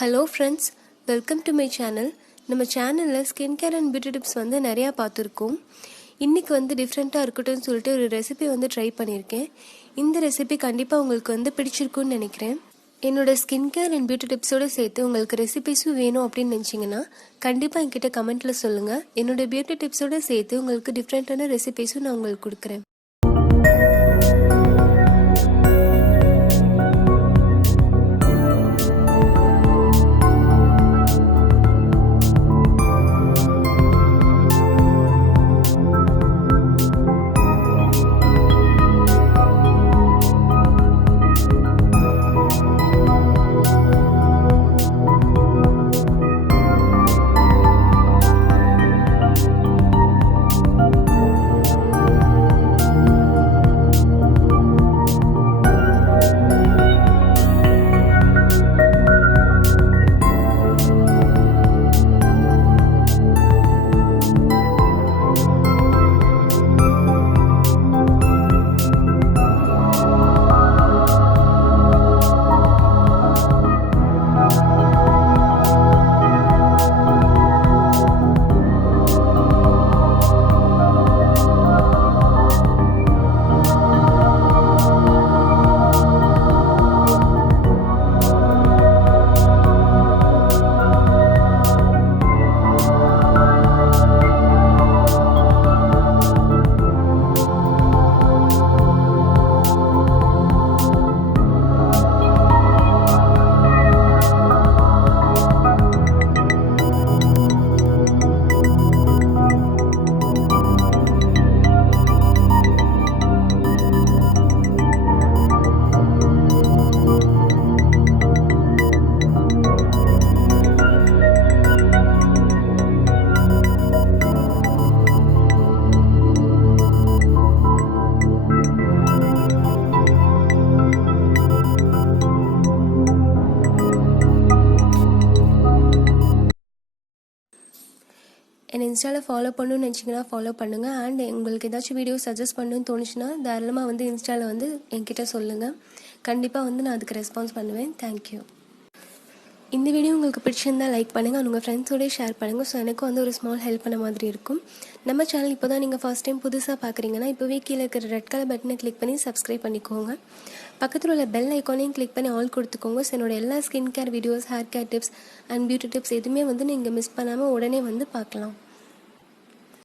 Hello friends, welcome to my channel. நம்ம சேனல்ல skin care and beauty tips வந்து நிறைய பார்த்துருக்கோம். இன்னைக்கு வந்து டிஃப்ரெண்ட்டாக இருக்கட்டும்னு சொல்லிட்டு ஒரு ரெசிபி வந்து ட்ரை பண்ணியிருக்கேன். இந்த ரெசிபி கண்டிப்பாக உங்களுக்கு வந்து பிடிச்சிருக்கும்னு நினைக்கிறேன். என்னோட ஸ்கின் கேர் அண்ட் பியூட்டி டிப்ஸோடு சேர்த்து உங்களுக்கு ரெசிபிஸும் வேணும் அப்படின்னு நினச்சிங்கன்னா கண்டிப்பாக என்கிட்ட கமெண்ட்டில் சொல்லுங்கள். என்னோட பியூட்டி டிப்ஸோடு சேர்த்து உங்களுக்கு டிஃப்ரெண்ட்டான ரெசிபிஸும் நான் உங்களுக்கு கொடுக்குறேன். என்னை இன்ஸ்டாவில் ஃபாலோ பண்ணணும்னு நினச்சிங்கன்னா ஃபாலோ பண்ணுங்கள். அண்ட் உங்களுக்கு ஏதாச்சும் வீடியோ சஜஸ்ட் பண்ணணும்னு தோணுச்சுன்னா தாராளமாக வந்து இன்ஸ்டாவில் வந்து என்கிட்ட சொல்லுங்கள். கண்டிப்பாக வந்து நான் அதுக்கு ரெஸ்பான்ஸ் பண்ணுவேன். தேங்க்யூ. இந்த வீடியோ உங்களுக்கு பிடிச்சிருந்தால் லைக் பண்ணுங்கள், உங்கள் ஃப்ரெண்ட்ஸோடய ஷேர் பண்ணுங்கள். ஸோ எனக்கும் வந்து ஒரு ஸ்மால் ஹெல்ப் பண்ண மாதிரி இருக்கும். நம்ம சேனல் இப்போ தான் நீங்கள் ஃபர்ஸ்ட் டைம் புதுசாக பார்க்குறீங்கன்னா இப்போவே கீழே இருக்கிற ரெட் கலர் பட்டனை கிளிக் பண்ணி சப்ஸ்கிரைப் பண்ணிக்கோங்க. பக்கத்தில் உள்ள பெல் ஐக்கானையும் கிளிக் பண்ணி ஆல் கொடுத்துக்கோங்க. ஸோ என்னோட எல்லா skin care videos, hair care tips and beauty tips எதுவுமே வந்து நீங்கள் மிஸ் பண்ணாமல் உடனே வந்து பார்க்கலாம்.